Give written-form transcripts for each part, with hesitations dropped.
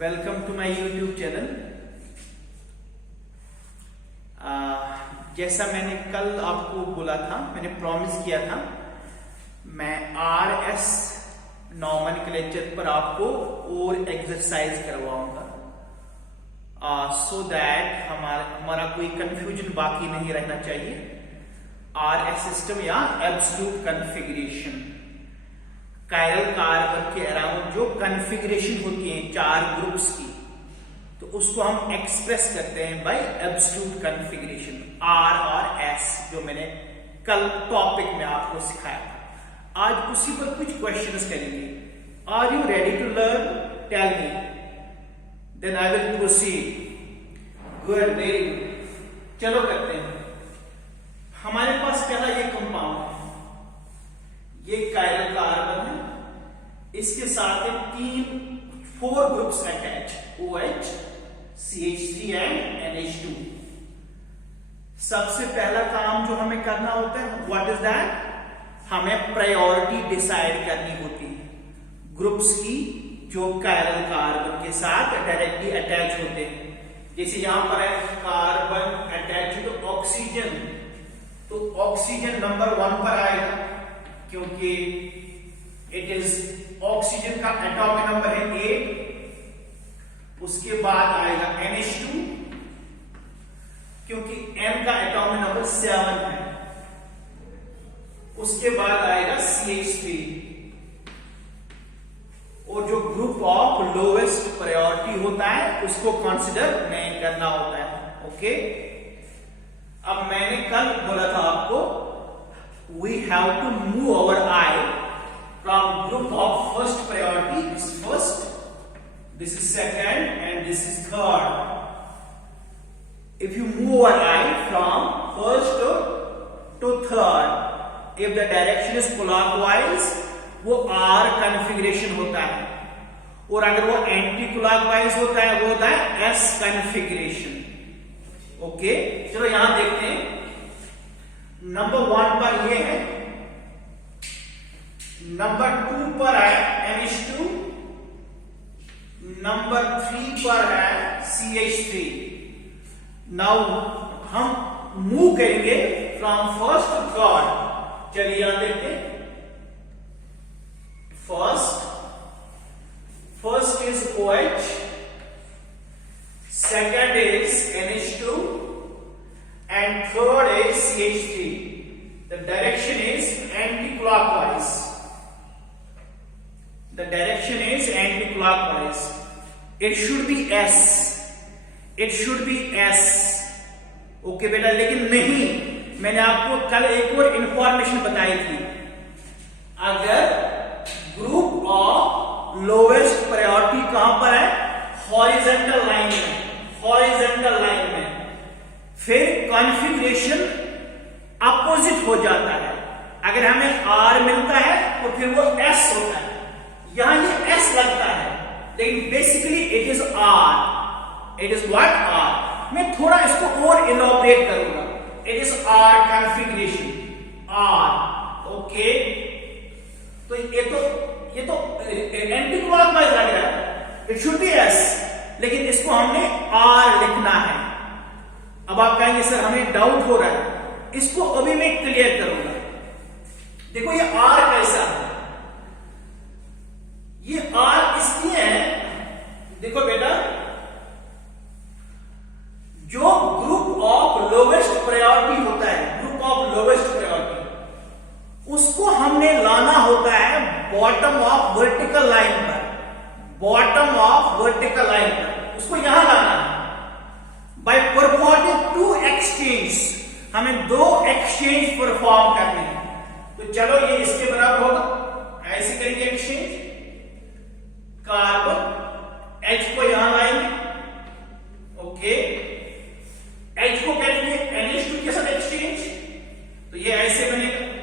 Welcome to my YouTube channel. जैसा मैंने कल आपको बोला था, मैंने प्रॉमिस किया था, मैं RS नॉमेनक्लेचर पर आपको और एक्सरसाइज करवाऊंगा सो दैट हमारा कोई कंफ्यूजन बाकी नहीं रहना चाहिए। RS सिस्टम या एब्सोल्यूट कॉन्फ़िगरेशन, कायरल कार्बन के अराउंड जो कॉन्फ़िगरेशन होती है चार ग्रुप्स की, तो उसको हम एक्सप्रेस करते हैं बाय एब्सोल्यूट कॉन्फ़िगरेशन R और S, जो मैंने कल टॉपिक में आपको सिखाया था। आज उसी पर कुछ क्वेश्चंस करेंगे। Are you ready to learn? Tell me, then I will proceed. Good, very good. चलो करते हैं। हमारे पास पहला ये कंपाउंड है, ये कायरल कार्बन है, इसके साथ four groups attach, OH, CH3 and NH2। सबसे पहला काम जो हमें करना होता है, व्हाट इज दैट? हमें प्रायोरिटी डिसाइड करनी होती है ग्रुप्स की जो कायरल कार्बन के साथ डायरेक्टली अटैच होते हैं। जैसे यहां पर है कार्बन अटैच टू ऑक्सीजन, तो ऑक्सीजन नंबर 1 पर आएगा क्योंकि इट इज ऑक्सीजन का एटॉमिक नंबर है 8। उसके बाद आएगा NH2 क्योंकि N का एटॉमिक नंबर 7 है। उसके बाद आएगा CH3, और जो ग्रुप ऑफ लोवेस्ट प्रायोरिटी होता है उसको कंसीडर नहीं करना होता है। ओके, अब मैंने कल बोला था आपको, we have to move our eye from group of first priority, this is first, this is second, and this is third. If you move our eye from first to third, if the direction is clockwise, वो R configuration होता है, और अगर वो anti clockwise होता है वो होता है S कॉन्फ़िगरेशन। ओके, चलो यहां देखते हैं। नंबर 1 पर ये है, नंबर 2 पर है NH2, नंबर 3 पर है CH3। नाउ हम मूव करेंगे फ्रॉम फर्स्ट टू थर्ड। चलिए यहां देखते हैं। First is OH, second is NH2, and third is CH3. The direction is anti-clockwise. The direction is anti-clockwise. It should be S. It should be S. Okay बेटा, लेकिन नहीं, मैंने आपको कल एक और इंफॉर्मेशन बताई थी। अगर ग्रुप ऑफ लोवेस्ट प्रायोरिटी कहां पर है? हॉरिजॉन्टल लाइन में, हॉरिजॉन्टल लाइन में, फिर कॉन्फ़िगरेशन अपोजिट हो जाता है। अगर हमें R मिलता है तो फिर वो S होता है। यहां ये S लगता है, लेकिन basically it is R। It is what? R। मैं थोड़ा इसको और इलॉबरेट करूंगा। It is R configuration, R। Okay, तो ये तो एंटी क्लॉकवाइज लग रहा है, इट शुड बी S, लेकिन इसको हमने R लिखना है। अब आप कहेंगे सर हमें डाउट हो रहा है, इसको अभी मैं क्लियर करूंगा। देखो ये R कैसा है, ये R इसलिए है, देखो बेटा, जो ग्रुप ऑफ लोवेस्ट प्रायोरिटी होता है, ग्रुप ऑफ लोवेस्ट प्रायोरिटी, उसको हमने लाना होता है बॉटम ऑफ वर्टिकल लाइन पर, बॉटम ऑफ वर्टिकल लाइन पर उसको यहां लाना है। बाय परफॉर्मिंग 2 एक्सचेंज, हमें 2 एक्सचेंज परफॉर्म करने हैं। तो चलो ये इसके बराबर होगा, ऐसे करेंगे एक्सचेंज। कार्बन H को यहां लाएंगे, ओके, H को करेंगे NH2 के साथ एक्सचेंज, तो ये ऐसे बनेगा,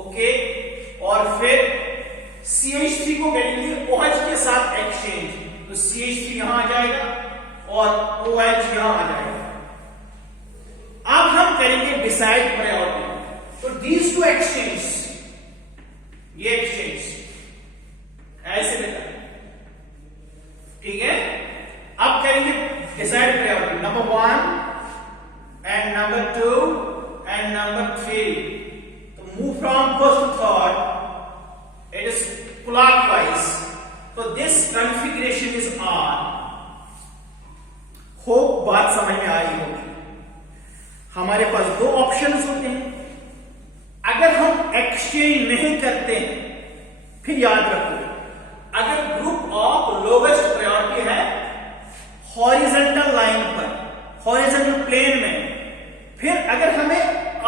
ओके, और फिर CH3 को करेंगे OH के साथ एक्सचेंज, तो CH3 यहां आ जाएगा और OH यहां आ जाएगा। अब हम करेंगे डिसाइड प्रायोरिटी, तो दीज 2 एक्सचेंज, ये एक्सचेंज ऐसे बेटा, ठीक है, अब करेंगे decide priority number 1 and number 2 and number 3. तो move from first to third, it is clockwise. तो this configuration is R. Hope बात समझ में आई होगी. हमारे पास दो ऑप्शंस होते हैं. अगर हम एक्सचेंज नहीं करते हैं, फिर याद रखो, अगर ग्रुप ऑफ लोवेस्ट प्रायोरिटी है हॉरिजॉन्टल लाइन पर, हॉरिजॉन्टल प्लेन में, फिर अगर हमें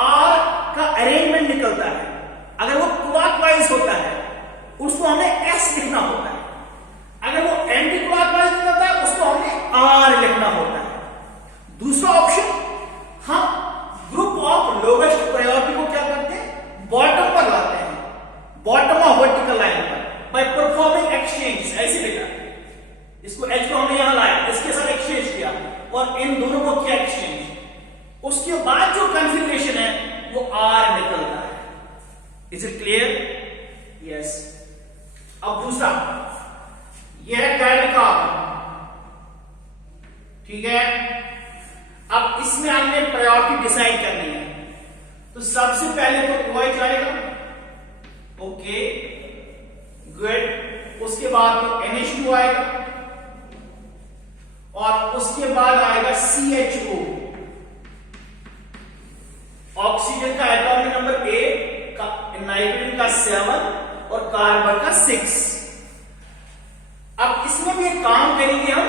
R का अरेंजमेंट निकलता है, अगर वो क्लॉकवाइज होता है, उसको हमें S लिखना होता है. अगर वो एंटी क्लॉकवाइज निकलता है, उसको हमें R लिखना होता है. दूसरा ऑप्शन, हम ग्रुप ऑफ लोवेस्ट प्रायोरिटी को क्या करते हैं, बॉटम पर लाते हैं, बॉटम ऑफ वर्टिकल लाइन पर, बाय परफॉर्मिंग एक्सचेंज. ऐसे बेटा, इसको H को हमने यहां लाया, इसके साथ एक्सचेंज किया और इन दोनों को किया एक्सचेंज. उसके बाद जो कॉन्फ़िगरेशन है वो R निकलता है. Is it clear? यस. अब दूसरा, यह कार्बन कार्बन, ठीक है. अब इसमें हमने प्रायोरिटी डिसाइड करनी है. तो सबसे पहले तो OH आएगा. Okay, good. उसके बाद तो NH2 आएगा और उसके बाद आएगा CHO. ऑक्सीजन का एटॉमिक नंबर 8, नाइट्रोजन का 7 और कार्बन का 6. अब इसमें भी एक काम करेंगे हम,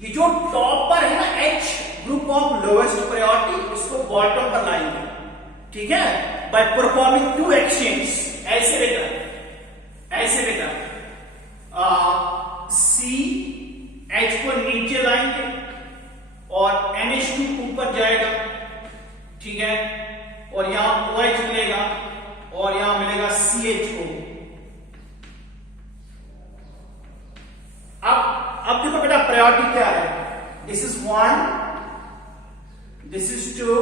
ये जो टॉप पर है ना H, group of lowest priority, इसको बॉटम पर लाएंगे. ठीक है, बाय परफॉर्मिंग 2 एक्सचेंज. ऐसे बेटा, ऐसे बेटा, CH को नीचे लाएंगे और NH2 ऊपर जाएगा. ठीक है, और यहां OH मिलेगा और यहां मिलेगा CHO. अब देखो बेटा, प्रायोरिटी क्या है. This is 1, this is 2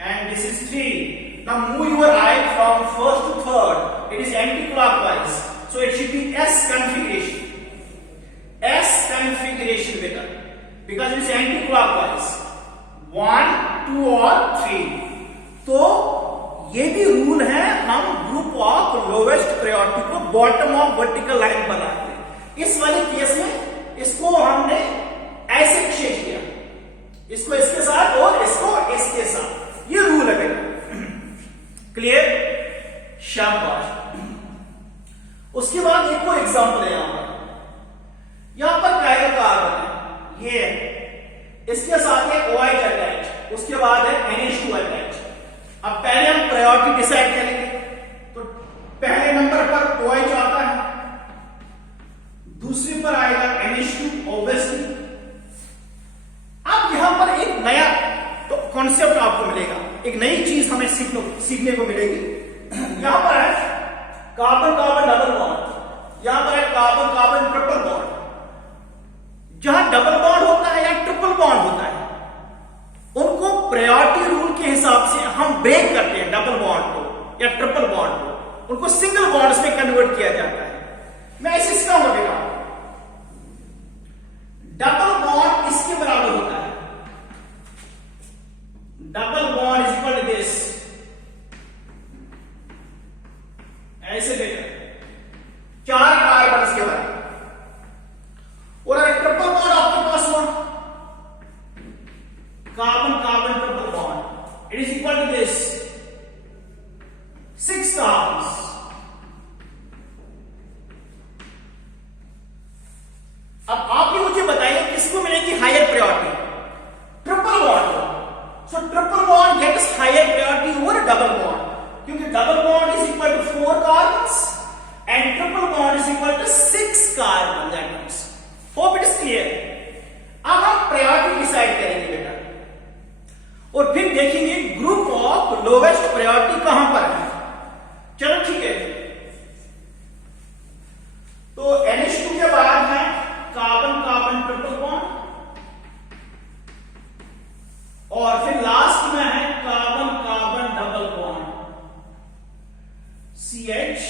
and this is 3. Now move your eye from first to third. It is anti clockwise, so it should be S configuration. S configuration बेटा, because it is anti clockwise. 1, 2 और 3. तो ये भी rule है, हम group of lowest priority को bottom of vertical line बनाते हैं. इस वाले केस में इसको हमने ऐसे एक्सचेंज किया, इसको इसके साथ और इसको इसके साथ. ये रूल है बेटा. क्लियर? शाबाश. उसके बाद एक और एग्जांपल है. यहां पर क्या है, कार्बन है, ये है, इसके साथ है OH अटैच, उसके बाद है NH2 अटैच. अब पहले हम प्रायोरिटी डिसाइड करेंगे. तो पहले नंबर पर OH आता है, दूसरे पर आएगा NH2 ऑब्वियसली. अब यहां पर एक नया तो कॉन्सेप्ट आपको मिलेगा, एक नई चीज हमें सीखने को मिलेगी. यहां पर है कार्बन कार्बन डबल बॉन्ड, यहां पर है कार्बन कार्बन ट्रिपल बॉन्ड. जहां डबल बॉन्ड होता है या ट्रिपल बॉन्ड होता है, उनको प्रायोरिटी रूल के हिसाब से हम ब्रेक करते हैं. डबल बॉन्ड को या ट्रिपल बॉन्ड को, उनको सिंगल बॉन्ड्स में कन्वर्ट किया जाता है. मैं ऐसे इसका होगा, डबल बॉन्ड इसके बराबर होता है. Double bond is equal to this. ऐसे बेटा, 4 कार्बन इसके बराबर. और अगर ट्रिपल बॉन्ड आपके पास हुआ, carbon carbon triple bond, it is equal to this 6 carbons. अब आप ही मुझे बताइए किसको मिलेगी higher priority? Triple bond. So triple bond gets higher priority over double bond, क्योंकि double bond is equal to 4 carbons and triple bond is equal to 6 carbon. That means, hope it is clear. अब हम priority decide करेंगे बेटा, और फिर देखेंगे group of lowest priority कहां पर है. चलो ठीक है. तो NH2 के बाद है कार्बन कार्बन ट्रिपल बॉन्ड, और फिर लास्ट में है carbon carbon double bond, CH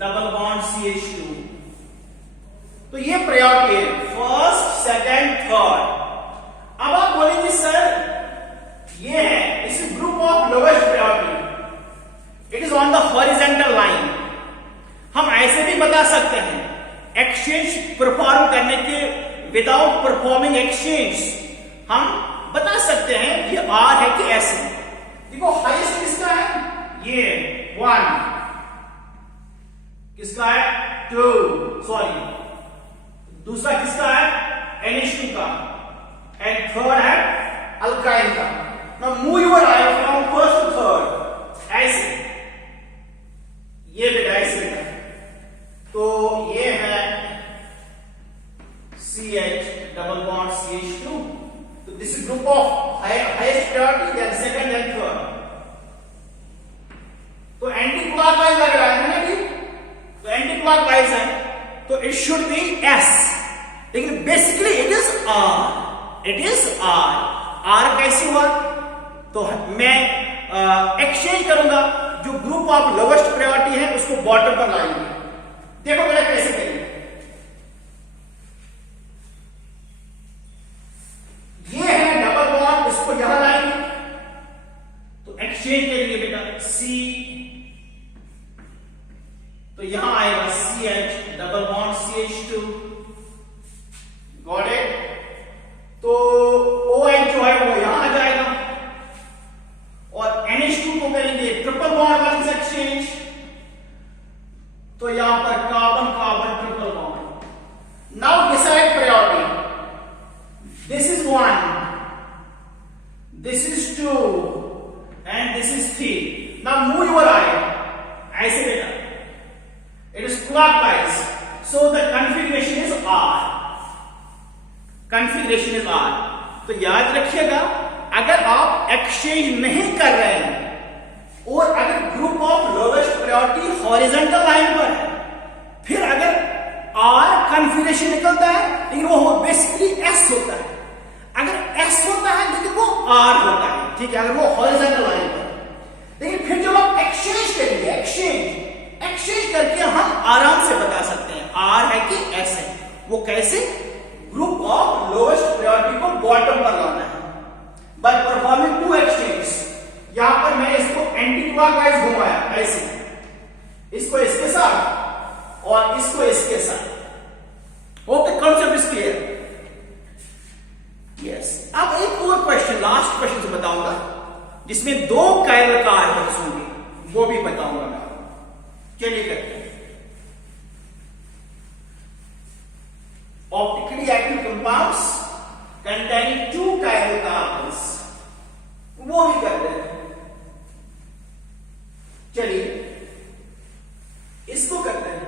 double bond CH2. तो ये प्रायोरिटी है, फर्स्ट, सेकंड, थर्ड। अब आप बोलेंगे सर ये है, इस group of lowest priority, it is on the horizontal line. हम ऐसे भी बता सकते हैं, एक्सचेंज परफॉर्म करने के विदाउट परफॉर्मिंग एक्सचेंज हम बता सकते हैं ये आर है कि एस है। देखो हाईएस्ट किसका है, ये 1, किसका है 2, सॉरी दूसरा किसका है NH2 का, एंड थर्ड है अल्काइन का। Now move your eye from first to third, ऐसे ये बेटा ऐसे बेटा, तो ये है CH डबल बॉन्ड CH2, तो this is group of highest priority, then second and third. तो एंटी क्लॉकवाइज लग रहा है ना जी, तो एंटी क्लॉकवाइज है तो इट शुड बी S, लेकिन basically it is R, it is R कैसे हुआ, तो मैं एक्सचेंज करूंगा, जो ग्रुप ऑफ लोवेस्ट प्रायोरिटी है उसको बॉटम पर लाएंगे। देखो बेटा कैसे करेंगे, ये है डबल बॉन्ड, इसको यहां लाएंगे, तो एक्सचेंज करेंगे बेटा C, तो यहां आएगा CH double bond CH2, got it. तो OH जो है वो यहां आ जाएगा, और NH2 को करेंगे ट्रिपल बॉन्ड वाले एक्सचेंज, तो यहां पर carbon carbon triple bond. Now decide priority, this is 1, this is 2 and this is 3। Now move your eye, ऐसे बेटा, it is clockwise, so the configuration is R, configuration is R। तो याद रखिएगा, अगर आप एक्सचेंज नहीं कर रहे हैं और अगर group of lowest priority horizontal line पर है, फिर अगर R कॉन्फ़िगरेशन निकलता है लेकिन वो बेसिकली S होता है, अगर S होता है लेकिन वो R होता है, ठीक है, अगर वो हॉरिजॉन्टल लाइन पर। लेकिन फिर जब आप एक्सचेंज करेंगे, एक्सचेंज करके हम आराम से बता सकते हैं R है कि S है। वो कैसे, ग्रुप ऑफ लोवेस्ट प्रायोरिटी को बॉटम पर लाना है बाय परफॉर्मिंग 2 एक्सचेंज। यहां पर मैंने इसको एंटी क्लॉकवाइज घुमाया, ऐसे इसको इसके साथ और इसको इसके साथ। Okay, concept is clear? Yes. अब एक और क्वेश्चन, लास्ट क्वेश्चन से बताऊंगा, जिसमें 2 कायरल कार्बन्स होंगे, वो भी बताऊंगा मैं। चलिए करते हैं। Optically active compounds containing 2 chiral carbons, वो भी करते हैं। चलिए इसको करते हैं।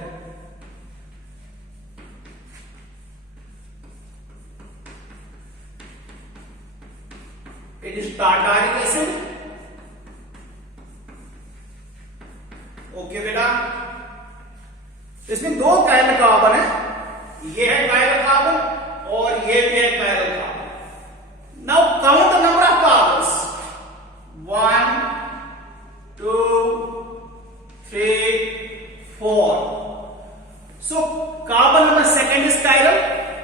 It is tartaric acid, okay बेटा। इसमें 2 कायरल कार्बन है, ये है कायरल कार्बन और ये भी है chiral carbon. Now count the number of carbons, 1 2 3 4। So carbon number 2 is chiral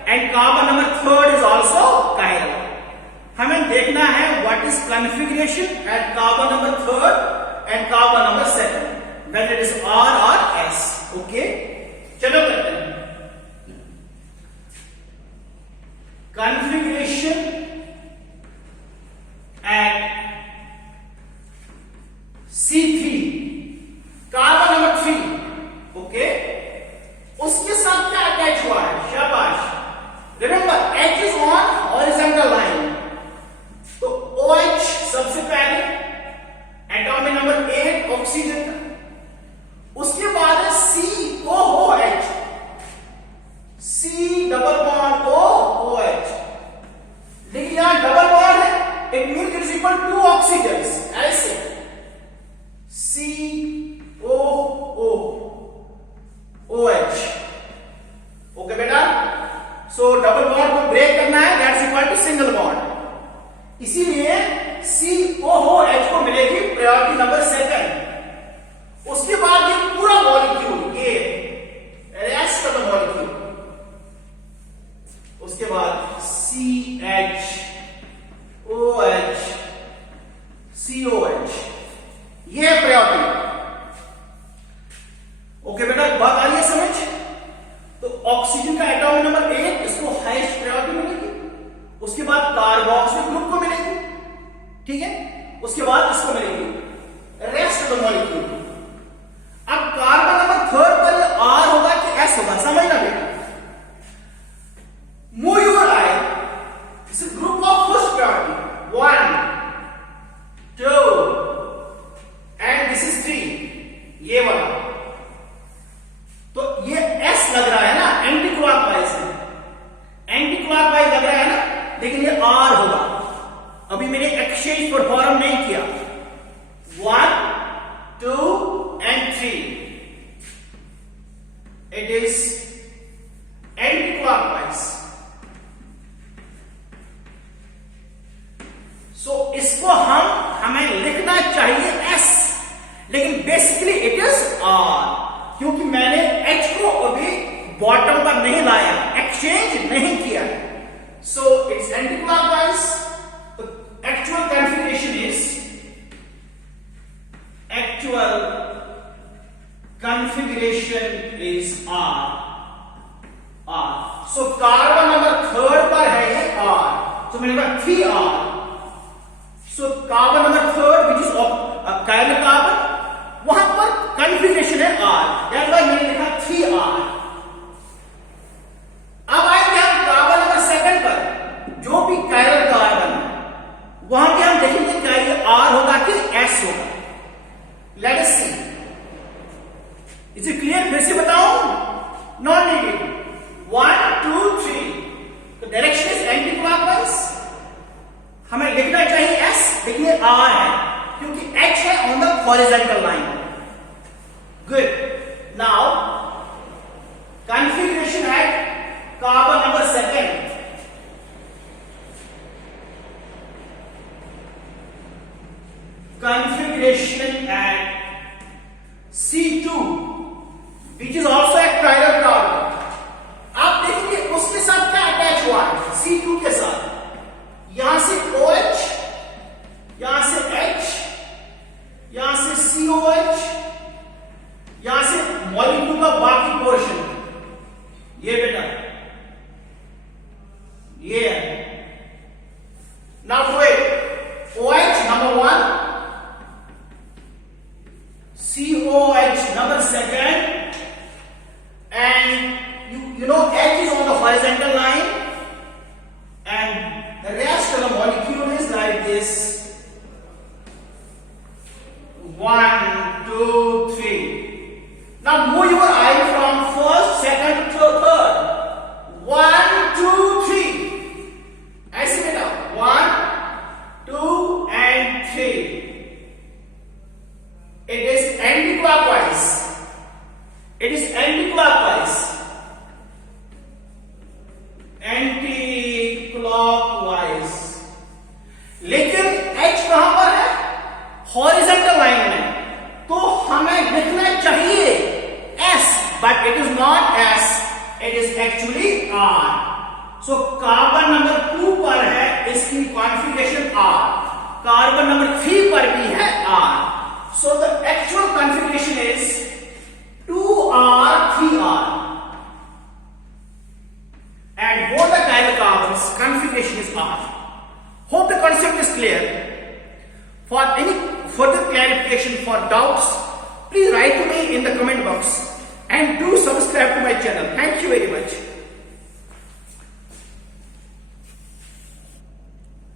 and carbon number 3 is also chiral. हमें देखना है what is configuration at carbon number 3 and carbon number 7 when it is R or S, okay? चलो करते हैं। Configuration at C3, carbon number 3, okay? उसके साथ क्या attach हुआ है, शाबाश। Remember H is on horizontal line, तो OH सबसे पहले, एटॉमिक नंबर 8 ऑक्सीजन का, उसके बाद है COOH, C double bond OH, लेकिन यहां डबल बॉन्ड है, it means it is equal to oxygens, ऐसे COOH, ओके बेटा। सो डबल बॉन्ड को ब्रेक करना है, that's equal to single bond, इसीलिए COOH को मिलेगी प्रायोरिटी नंबर 2। उसके बाद ये पूरा मॉलिक्यूल, ये रेस्ट का मॉलिक्यूल उसके बाद CHOH, ये है प्रायोरिटी। ओके बेटा, बात आ रही है समझ? तो ऑक्सीजन का एटॉमिक नंबर 1, इसको हाईएस्ट प्रायोरिटी मिलेगी, उसके बाद कार्बोक्सिल ग्रुप को मिलेगी, ठीक है, उसके बाद इसको मिलेगी, रेस्ट ऑफ द मॉलिक्यूल। अब कार्बन नंबर 3 पर आर होगा कि एस होगा, समझना बेटा। Move your I, this is group of first priority 1 2 and this is 3, ये वाला। तो ये एस लग रहा है ना, एंटी क्लॉकवाइज है, एंटी क्लॉकवाइज लग रहा है ना, लेकिन ये आर होगा। अभी मैंने एक्सचेंज परफॉर्म नहीं किया। 1 2 and 3, it is anti-clockwise. So इसको हमें लिखना चाहिए S, लेकिन बेसिकली इट इज R, क्योंकि मैंने H को अभी बॉटम पर नहीं लाया, एक्सचेंज नहीं किया। So it's anti-clockwise. The actual configuration is R. So carbon number 3 पर है ये R, तो मैंने कहा 3R. So carbon number 3 which is chiral carbon, वहां पर कॉन्फ़िगरेशन है R, दैट्स व्हाई मैंने लिखा 3R. अब आएंगे हम कार्बन नंबर 2 पर, जो भी कायरल कार्बन है, वहां पे हम देखेंगे क्या ये R होगा कि S होगा. Let us see. Is it clear? फिर से बताऊं? Not needed. 1 2 3. तो डायरेक्शन इज एंटी क्लॉकवाइज. हमें लिखना चाहिए S, लेकिन ये R है क्योंकि H है on the horizontal line. Good. Now configuration at carbon number 2. Configuration at C2, which is also a chiral carbon. आप देखेंगे उसके साथ क्या अटैच हुआ है C2 के साथ. यहां से OH, यहां से H, यहां से COH, यहां से मॉलिक्यूल का बाकी पोर्शन, ये बेटा ये है. Now wait, OH number 1, COH number 2, and you know H is on the horizontal line, and the rest of the molecule is like this. 1 2 3. Now move your eye from first, second to third. 1 2 3. ऐसे बेटा 1 2 and 3. It is anti-clockwise. It is anti-clockwise. Anti-clockwise. लेकिन H कहां पर है? Horizontal line में. तो हमें लिखना चाहिए S, but it is not S. It is actually R. So carbon number 2 पर है, इसकी कॉन्फ़िगरेशन R. कार्बन नंबर 3 पर भी है R. So the actual configuration is 2R 3R, and both the chiral carbons configuration is R. Hope the concept is clear. For any further clarification, for doubts, please write to me in the comment box and do subscribe to my channel. Thank you very much.